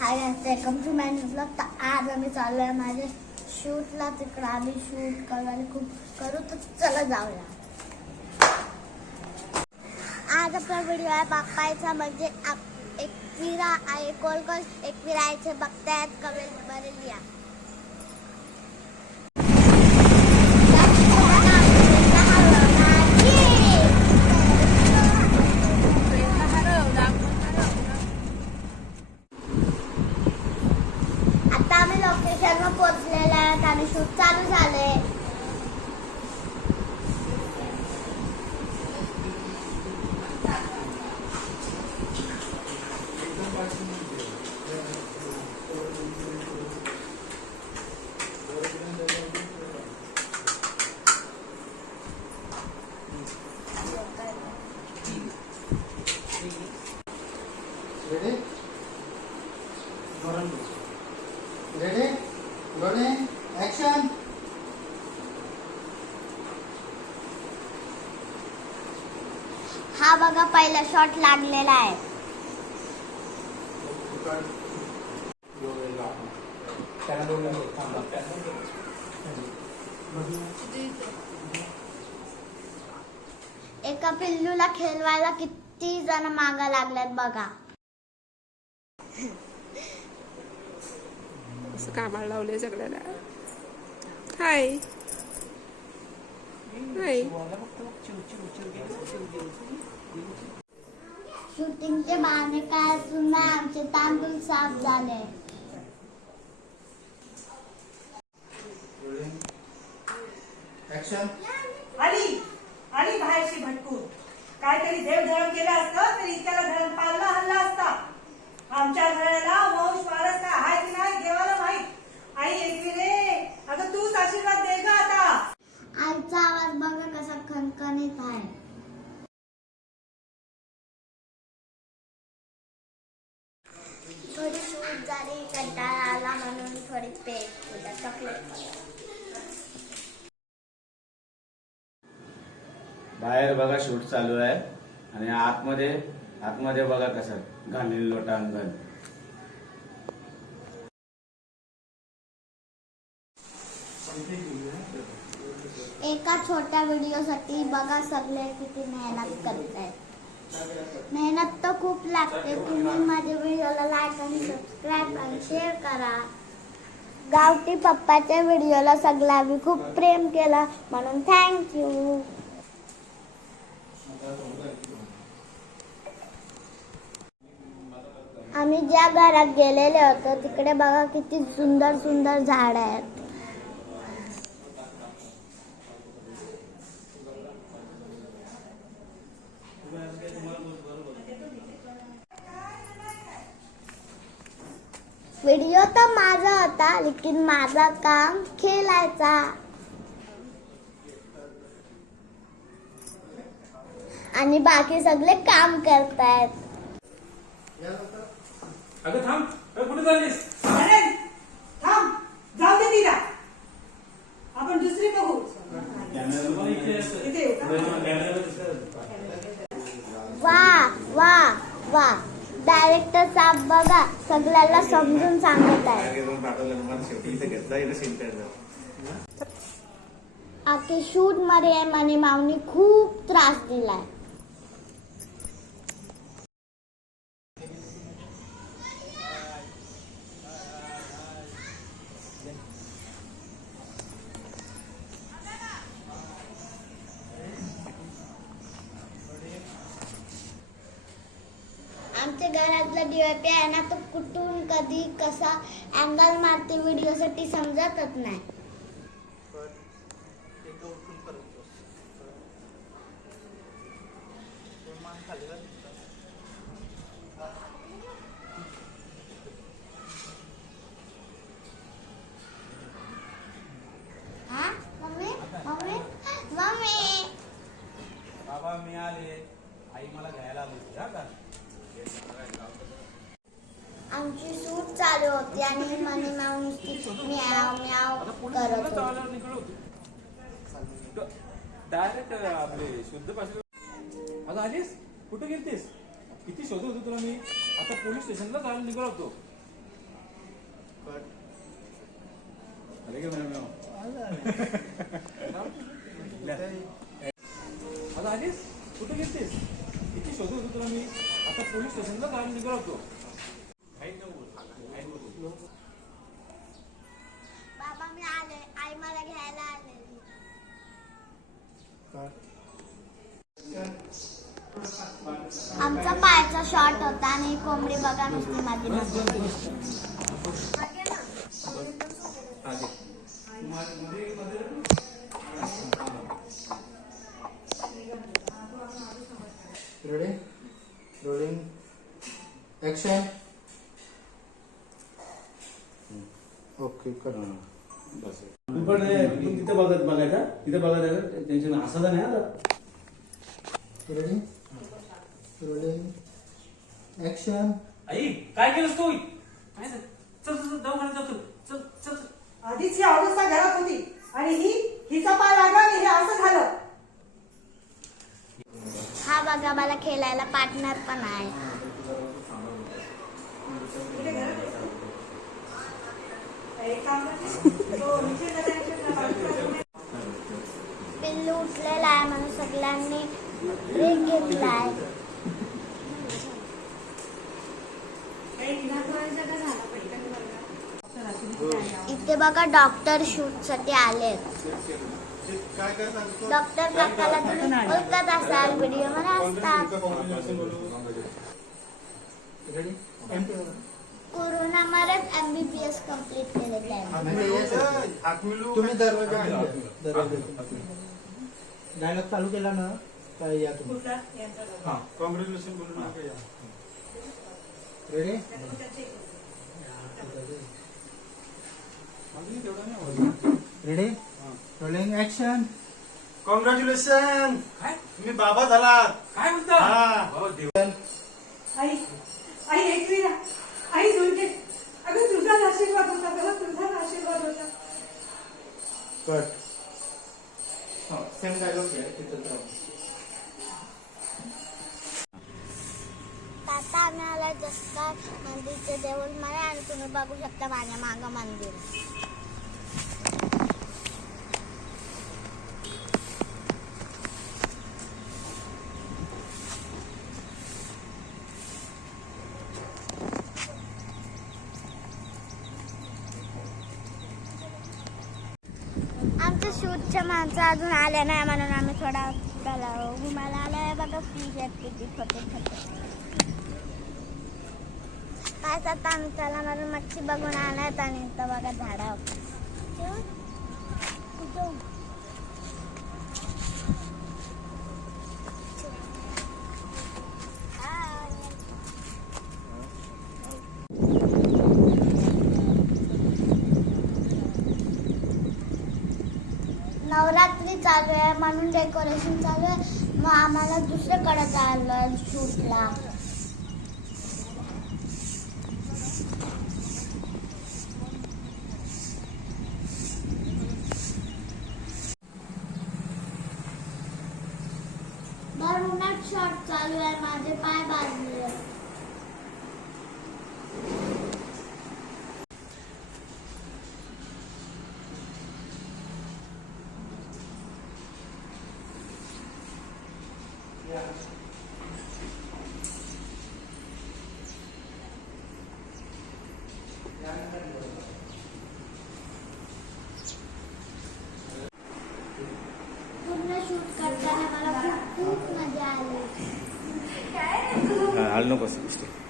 Hi welcome to man blog तर आज आम्ही चाललो आहे माझ्या शूटला तिकडं आम्ही शूट करायला खूप करू तर चला जाऊया आज आपला व्हिडिओ आहे बाप्पायचा म्हणजे आप- एक विरा आहे कोल कोल एक विरायचे बघतायत कमेंटमध्ये लिहा आता आम्ही लोकेशनवर पोहोचलेला आहे. आणि शूट चालू झालंय. पहिला शॉट लागलेला आहे. एका पिल्लूला खेळवायला किती जण मागा लागल्यात बघा. असं कामाला लावले सगळ्याला हाय हाय शूटिंगचे बहाणे काय असून ना आमचे तांदूळ साफ झाले Rolling. Action. आली आली बाहेरशी भटकून काहीतरी देवधर्म केलं असतं तर इतक्याला धर्म पाळला हल्ला असता आमच्या घराला वंश वारस काय आहे की नाही देवाला माहीत आई एकवी रे अगं तूच आशीर्वाद दे ग आता आईचा आवाज बघा कसा खणखणीत आहे थोडी शूट झाली कंटाळा आला म्हणून थोडी पेट उद्या चॉकलेट बाहेर बघा शूट चालू आहे. आणि आतमध्ये आतमध्ये बघा कसं घालेलं लोटांगण एका छोट्या व्हिडिओसाठी बघा सगळे किती मेहनत करत आहेत मेहनत तर खूप लागते. तुम्ही माझ्या व्हिडिओला लाईक आणि सबस्क्राईब आणि शेअर करा. गावठी पप्पाच्या व्हिडिओला सगळ्या खूप प्रेम केला. म्हणून थँक्यू आम्ही ज्या घरात गेलेले होतो तिकडे बघा किती सुंदर सुंदर झाड आहेत. व्हिडिओ तर माझा होता लेकिन माझा काम खेळायचा. आणि बाकी सगळे काम करतायत. अगं थांब. अगं कुठे चाललीस? अरे थांब. जाऊ दे तिला. आपण दुसरी बघू. इथे येऊ का? वा वा वा. डायरेक्टर साहेब बघा. सगळ्याला समजून सांगत आहे आखे शूटमध्ये मने मावनी खूप त्रास दिलाय. आमच्या घरातला डीवायपी आहे ना तो कुठून कधी कसा अँगल मारते व्हिडिओसाठी समजतच नाही हा? मम्मी मम्मी मम्मी बाबा मी आले आई मला घ्यायला आली होती, हा का चालू होती आणि मनी माऊ नुसती म्याव म्याव करत होती. डायरेक्ट आपले शुद्ध भाषेत अगं आलीस? कुठे गेलतीस? किती शोधत होतो तुला मी? आता पोलीस स्टेशनला जायला निघालो होतो. अरे मॅम आता आलीस? कुठे गेलतीस? किती शोधत होतो तुला मी? आता पोलीस स्टेशनला काम निघालो होतो. रेडी रोलिंग ऍक्शन ओके कर बस. तू पण तिथे बघत बघायचा. तिथे बघायचं टेन्शन असायचं नाही आता. रेडी रोलिंग ऍक्शन आई काय केलंस तू काय झालं? चल चल चल, दवाखान्यात जातो चल चल चल. आधीच ही अवस्था घरात होती आणि ही हिचा पाय लागला आणि हे असं झालं हा बघा मला खेळायला पार्टनर पण आहे आहे? एक काम. तो पिल्लू उठलेला आहे म्हणून सगळ्यांनी ब्रेक घेतलाय इथे बघा डॉक्टर शूटसाठी आले डॉक्टर काकाला तुम्ही ओळखत असाल व्हिडिओमध्ये असतात रेडी कोरोना मध्येच एमबीबीएस कंप्लीट केले त्यांनी. तुम्ही दरवाजा डायलॉग चालू केला ना काय या तुम्ही. कॉंग्रॅच्युलेशन बोलून ready ready rolling action congratulation काय? तुम्ही बाबा झालात. काय हा. देव. आई आई ऐकली ना? आई दुर्गे अगं तुझाच आशीर्वाद होता गं. तुझाच आशीर्वाद होता. कट सेम डायलॉग तिथं आता आम्ही आला जसका मंदिरचे देऊळ मला आणि तुम्ही बघू शकता माझ्या माग मंदिर. आमच्या शूटच्या माणसं अजून आल्या नाही म्हणून आम्ही थोडा घुमायला आलोय बघा फ्रीज आहेत किती छोटे छोटे काय आता आम्ही त्याला म्हणून मच्छी बघून आणत आणि इथं बघा झाडा नवरात्री चालू आहे म्हणून डेकोरेशन चालू आहे. मग आम्हाला दुसऱ्याकडे चाललो आहे शूटला. भरपूर शॉट चालू आहे माझे पाय बाजले Yeah शूट करताना मला खूप खूप मजा आली हाल नको असं दिसते ऍक्शन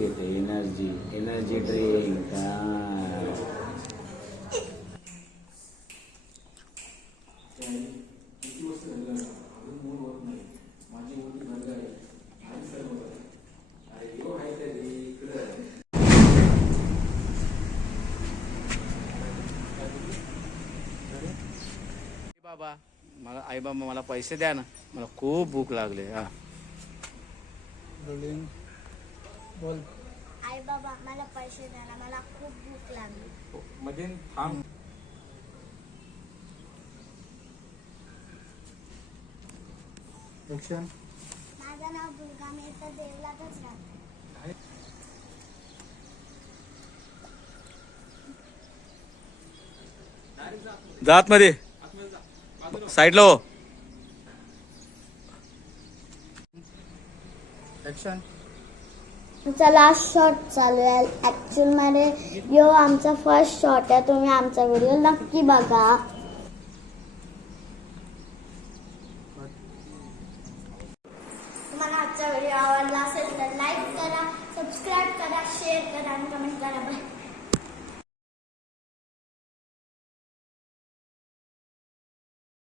होते एनर्जी घेते एनर्जी एनर्जी ड्रिंक बाबा मला आई बाबा मला पैसे द्या ना. मला खूप भूक लागले. हा. रोलिंग बोल. आई बाबा मला पैसे द्या ना मला खूप भूक लागली. मध्ये थांब. ऍक्शन माझं नाव दुर्गा मी इथं देवलातच राहते. जात मध्ये साईडला हो. ऍक्शन आमचा लास्ट शॉट चालू आहे ऍक्च्युअलमध्ये यो आमचा फर्स्ट शॉट आहे. तुम्ही आमचा व्हिडिओ नक्की बघा.